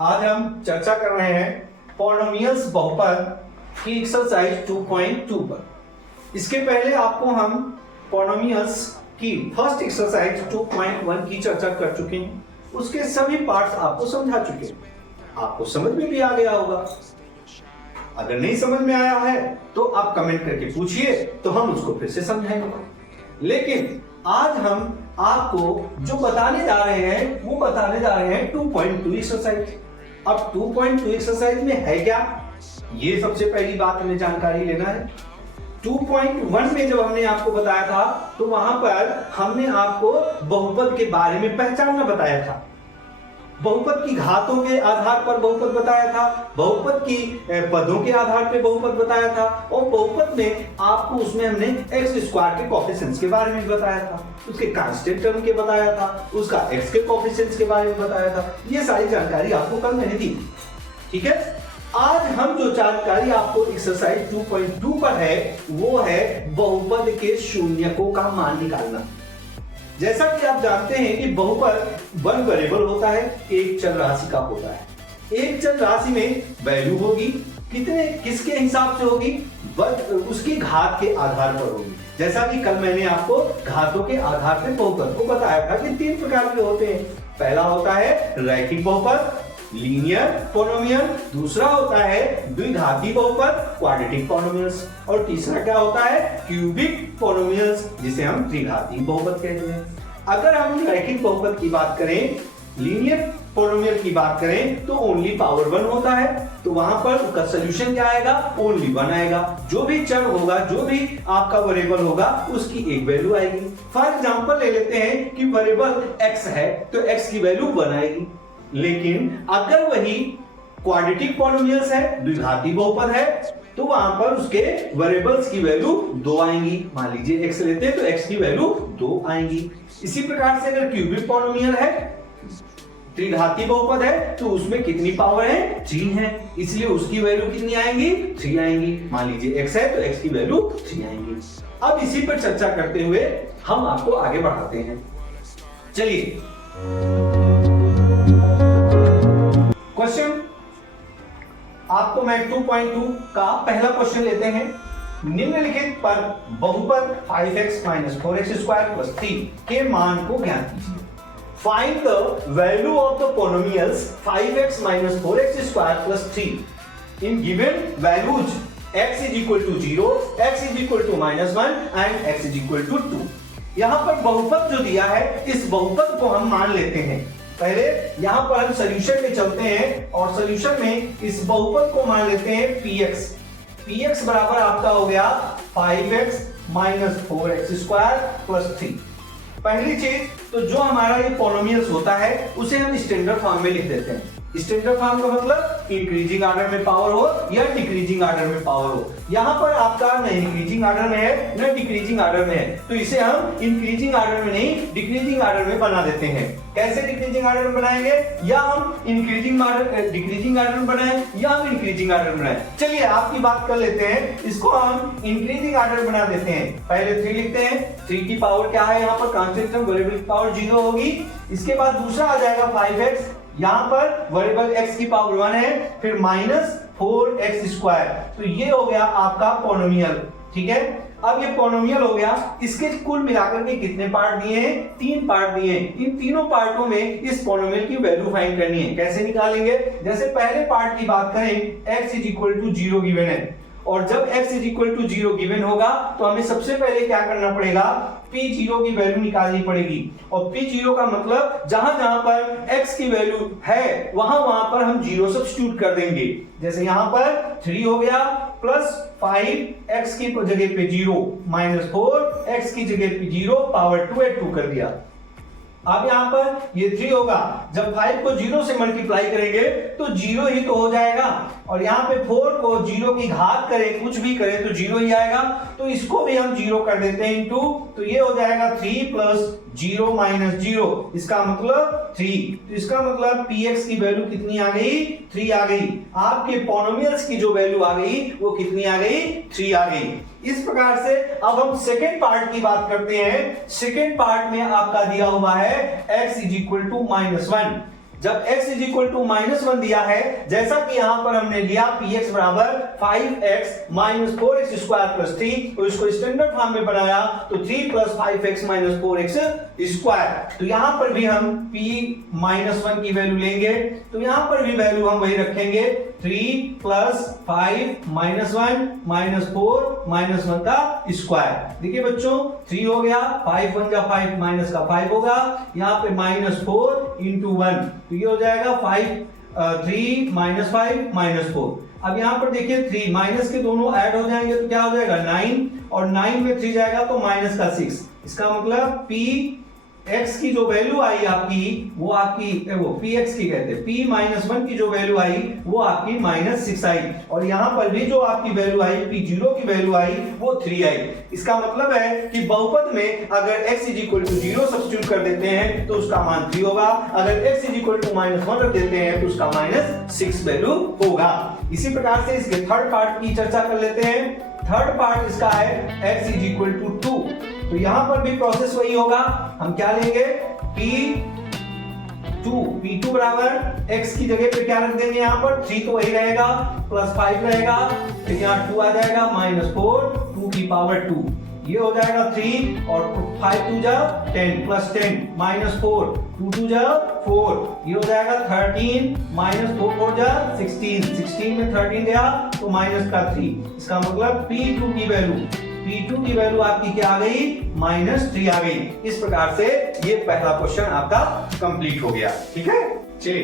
आज हम चर्चा कर रहे हैं पॉलिनोमियल्स बहुपद की एक्सरसाइज 2.2 पर। इसके पहले आपको हम पॉलिनोमियल्स की फर्स्ट एक्सरसाइज 2.1 की चर्चा कर चुके हैं। उसके सभी पार्ट्स आपको समझा चुके हैं, आपको समझ में भी आ गया होगा। अगर नहीं समझ में आया है तो आप कमेंट करके पूछिए, तो हम उसको फिर से समझाएंगे। लेकिन आज हम आपको जो बताने जा रहे हैं वो बताने जा रहे हैं 2.2 एक्सरसाइज। अब 2.2 एक्सरसाइज में है क्या, ये सबसे पहली बात हमें जानकारी लेना है। 2.1 में जब हमने आपको बताया था तो वहां पर हमने आपको बहुपद के बारे में पहचानना बताया था, बहुपद की घातों के आधार पर बहुपद बताया था, बहुपद की पदों के आधार पर बहुपद बताया था, और बहुपद में आपको उसमें हमने एक्स स्क्वायर के कोफिशिएंट्स के बारे में बताया था, उसके कांस्टेंट टर्म के बताया था, उसका एक्स के कोफिशिएंट्स के बारे में बताया था। ये सारी जानकारी आपको कल मैंने दी। ठीक है, आज हम जो जानकारी आपको एक्सरसाइज 2.2 पर है वो है बहुपद के शून्यकों का मान निकालना। जैसा कि आप जानते हैं कि बहुपद वन वेरिएबल होता है, एक चर राशि का होता है। एक चर राशि में वैल्यू होगी, किसके हिसाब से होगी, उसकी घात के आधार पर होगी। जैसा कि कल मैंने आपको घातों के आधार पर बहुपद को बताया था कि 3 प्रकार के होते हैं। पहला होता है रैखिक बहुपद, लीनियर पॉलिनोमियल, दूसरा होता है द्विघाती बहुपद, क्वाड्रेटिक पॉलिनोमियल्स, और तीसरा क्या होता है, क्यूबिक पॉलिनोमियल्स, जिसे हम त्रिघाती बहुपद कहते हैं। अगर हम रैखिक बहुपद की बात करें, लीनियर पॉलिनोमियल की बात करें, तो ओनली पावर 1 होता है, तो वहां पर उसका सोल्यूशन क्या आएगा, ओनली 1 आएगा। जो भी चर होगा, जो भी आपका वेरिएबल होगा, उसकी एक वैल्यू आएगी। फॉर एग्जांपल ले लेते हैं कि वेरिएबल x है तो x की वैल्यू 1 आएगी। लेकिन अगर वही क्वाड्रेटिक पॉलिनोमियल्स है, द्विघाती बहुपद है, तो वहां पर उसके वेरिएबल्स की वैल्यू 2 आएंगी। मान लीजिए x लेते हैं तो x की वैल्यू 2 आएंगी। इसी प्रकार से अगर क्यूबिक पॉलिनोमियल है, त्रिघाती बहुपद है, तो उसमें कितनी पावर है, 3 है, इसलिए उसकी वैल्यू कितनी आएंगी, 3 आएंगी। मान लीजिए x है तो x की वैल्यू 3 आएंगी। अब इसी पर चर्चा करते हुए हम आपको आगे बढ़ाते हैं। चलिए क्वेश्चन आपको मैं 2.2 का पहला क्वेश्चन लेते हैं। निम्नलिखित पर बहुपद 5x - 4x² + 3 के मान को ज्ञात कीजिए। Find the value of the polynomials 5x - 4x² + 3 in given values x = 0, x = -1 and x = 2। यहां पर बहुपद जो दिया है, इस बहुपद को हम मान लेते हैं। पहले यहां पर हम सॉल्यूशन में चलते हैं और सॉल्यूशन में इस बहुपद को मान लेते हैं px। px बराबर आपका हो गया 5x - 4x² + 3। पहली चीज तो जो हमारा ये पॉलिनोमियल्स होता है उसे हम स्टैंडर्ड फॉर्म में लिख देते हैं। स्टैंडर्ड फॉर्म का मतलब इंक्रीजिंग ऑर्डर में पावर हो या डिक्रीजिंग ऑर्डर में पावर हो। यहां पर आपका न इंक्रीजिंग ऑर्डर में है न डिक्रीजिंग ऑर्डर में है, तो इसे हम इंक्रीजिंग ऑर्डर में नहीं डिक्रीजिंग ऑर्डर में बना देते हैं। कैसे डिक्रीजिंग ऑर्डर में बनाएंगे, या हम इंक्रीजिंग ऑर्डर डिक्रीजिंग ऑर्डर में बनाएं या हम इंक्रीजिंग ऑर्डर में बनाएं। चलिए आपकी बात कर लेते हैं, इसको हम इंक्रीजिंग ऑर्डर बना देते हैं। पहले 3 लिखते हैं, 3 की पावर क्या है, यहाँ पर कांस्टेंट टर्म वेरिएबल की पावर 0 होगी। इसके बाद दूसरा आ जाएगा 5x, यहां पर वेरिएबल x की पावर 1 है, फिर -4x², तो ये हो गया आपका पॉलिनोमियल। ठीक है, अब ये पॉलिनोमियल हो गया। इसके कुल मिलाकर के कितने पार्ट दिए हैं, 3 पार्ट दिए हैं। इन तीनों पार्टों में इस पॉलिनोमियल की वैल्यू फाइंड करनी है। कैसे निकालेंगे, जैसे पहले पार्ट की बात करें, x = 0 गिवन है, और जब x = 0 गिवन होगा तो हमें सबसे पहले क्या करना पड़ेगा, p0 की वैल्यू निकालनी पड़ेगी। और p0 का मतलब जहां जहां पर x की वैल्यू है वहां पर हम 0 सब्स्टिट्यूट कर देंगे। जैसे यहां पर 3 हो गया, +5 x की जगह पे 0, -4 x की जगह पे 0, पावर 2 है, 2 कर दिया। अब यहां पर ये 3 होगा, जब 5 को 0 से मल्टीप्लाई करेंगे तो 0 ही तो हो जाएगा, और यहाँ पे 4 को 0 की घात करें, कुछ भी करें तो 0 ही आएगा, तो इसको भी हम 0 कर देते हैं इनटू, तो ये हो जाएगा 3 + 0 - 0, इसका मतलब 3। तो इसका मतलब px की वैल्यू कितनी आ गई, 3 आ गई। आपके पॉलिनोमियल्स की जो वैल्यू आ गई वो कितनी आ गई, 3 आ गई। इस प्रकार से अब हम सेकेंड पार्ट की बात करते हैं। सेकेंड पार्ट में आपका दिया हुआ है x = -1। जब x इज इक्वल टू -1 दिया है, जैसा कि यहां पर हमने लिया px बराबर 5x minus 4x square plus 3, तो इसको स्टैंडर्ड फॉर्म में बनाया तो 3 plus 5x minus 4x square. तो यहां पर भी हम p-1 की वैल्यू लेंगे, तो यहां पर भी वैल्यू हम वही रखेंगे 3 प्लस 5 माइनस 1 माइनस 4 माइनस 1 का स्क्वायर। देखिए बच्चों 3 हो गया, 5 1 जा 5 माइनस का 5 होगा, यहाँ पे -4 इंटू 1, तो ये हो जाएगा 3 माइनस 5 माइनस 4। अब यहाँ पर देखिए 3 माइनस के दोनों ऐड हो जाएंगे तो क्या हो जाएगा 9, और 9 में 3 जाएगा तो माइनस का 6। इसका मतलब p x की जो वैल्यू आई आपकी वो पी एक्स की कहते हैं, p-1 की जो वैल्यू आई वो आपकी -6 आई, और यहां पर भी जो आपकी वैल्यू आई p0 की वैल्यू आई वो 3 आई। इसका मतलब है कि बहुपद में अगर x is equal to 0 substitute कर देते हैं तो उसका मान 3 होगा, अगर x इज इक्वल टू -1 रख देते हैं तो उसका -6 वैल्यू होगा। इसी प्रकार से इसके थर्ड पार्ट की चर्चा कर लेते हैं। थर्ड पार्ट इसका है x इज इक्वल टू 2, तो यहां पर भी प्रोसेस वही होगा, हम क्या लेंगे p2 बराबर x की जगह पे क्या रख देंगे, यहां पर 3 तो वही रहेगा, प्लस 5 रहेगा, फिर यहाँ 2 आ जाएगा, -4 2 की पावर 2, ये हो जाएगा 3, और 5 2 जा 10 प्लस 10 -4 2 2 जा 4, ये हो जाएगा 13 -4 4 जा 16, 16 में 13 गया तो माइनस का 3। इसका मतलब p2 की वैल्यू आपकी क्या आ गई, -3 आ गई। इस प्रकार से ये पहला क्वेश्चन आपका कंप्लीट हो गया। ठीक है, चलिए।